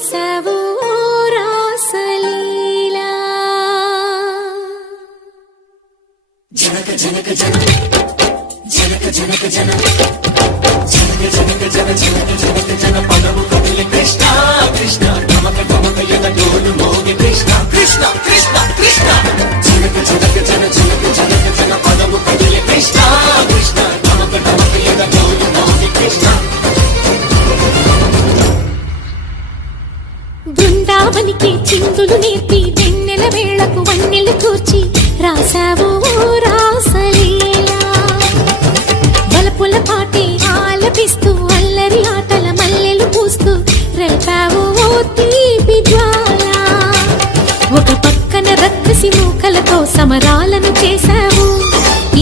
రాసావు రాసలీలా జనక జనక జన జనక జనక జన జనక జనక జన జనక జనక జన పదము కదిలి కృష్ణ కృష్ణ నమక నమక యద డోలు మోగి కృష్ణ కృష్ణ కృష్ణ కృష్ణ జనక జనక జన జనక జనక జన పదము కదిలి కృష్ణ కృష్ణ నమక నమక యద డోలు మోగి కృష్ణ బృందావనికి చిందులు నేర్పి వెన్నెల వేళకు వన్నెలు కూర్చి రాసావు రాసలీలా బలపుల పాటే ఆలపిస్తూ అల్లరి ఆటల మల్లెలు పూస్తూ రేపావు తీపి జ్వాల ఒక పక్కన రక్కసి మూకలతో సమరాలను చేశావు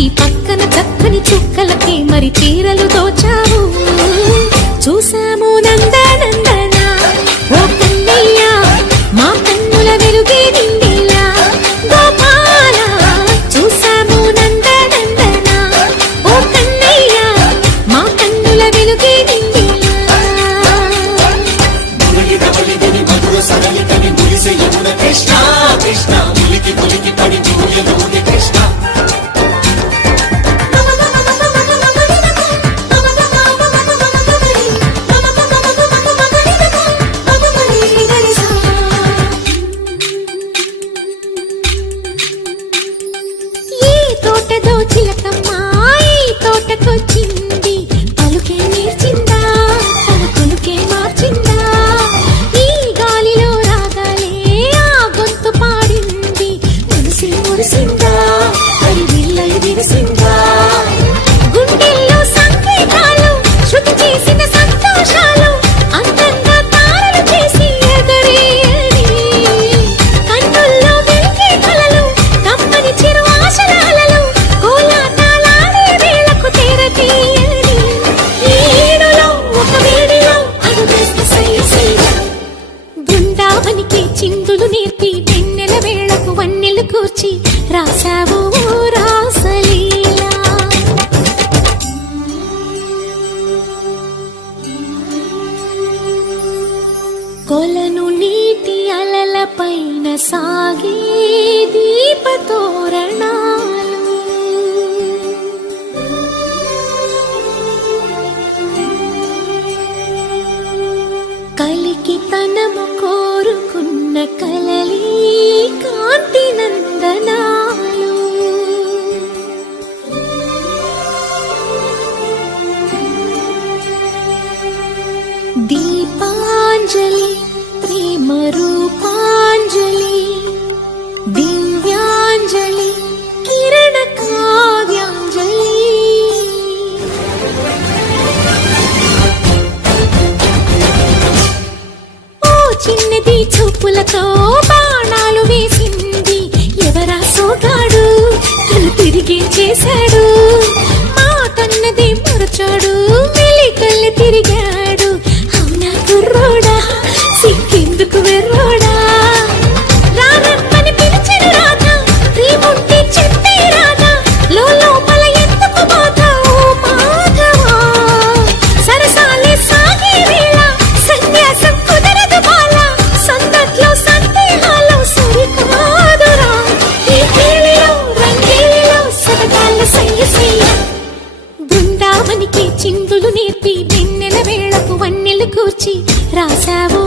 ఈ పక్కన చక్కని చుక్కలకి మరి చీరలు దోచావు చూసాము నందనందన ఓ కన్నయ్య మా కన్నుల వెలుగే నిండిలా గోపాల చూసాము నందనందన ఓ కన్నయ్య మా కన్నుల వెలుగే నిండిలా మధుర సరళితని మురిసే యమున కృష్ణ కృష్ణ ములికి ములికి పడి జూయలోని కృష్ణ తోటకొచ్చింది పలుకే నేర్చిందా తన కొనుకే మార్చిందా ఈ గాలిలో రాగాలే ఆ గొంతు పాడింది మురిసి మురిసిందా అది విల్లై విరిసిందా గుండెల్లో సంకేతాలు శృతి చేసిన సంతోషాలు అందంగా తారలు చేసి ఎగరేయని కన్నుల్లో వెలిగే కలలు కమ్మని చిరు ఆశల అలలు బృందావనికి చిందులు నేర్పి వెన్నెల వేళకు వన్నెలు కూర్చి రాసావు రాసలీలా కొలను నీటి అలల పైన సాగే దీపతోరణాలు కలికి తనము కోరుకున్న కలలి కాంతి నందనాలు దీపాంజలి ప్రేమ రూపాంజలి దివ్యాంజలి కిరణ కావ్యాంజలి చిన్నది చూపులతో బాణాలు వేసింది ఎవరా సోగాడు తను తిరిగి చేశాడు మాటన్నది మరచాడు మెలికల్లి తిరిగాడు అవునా కుర్రోడా సిక్కెందుకు వెర్రోడా రానమ్మని పిలిచిన రాధా రీముంటి చెప్పే రాధా లోపల ఎందుకు బాధ ఓ మాధవా సరసాలే సాగే వేళ సన్యాసం కుదరదు బాల సందట్లో సందేహాలు సరికాదురా ఈ కేళిలో రంగేలిలో సరదాల సయ్య సయ్య బృందావనికి చిందులు నేర్పి వెన్నెల వేళకు వన్నెలు కూర్చి రాసావు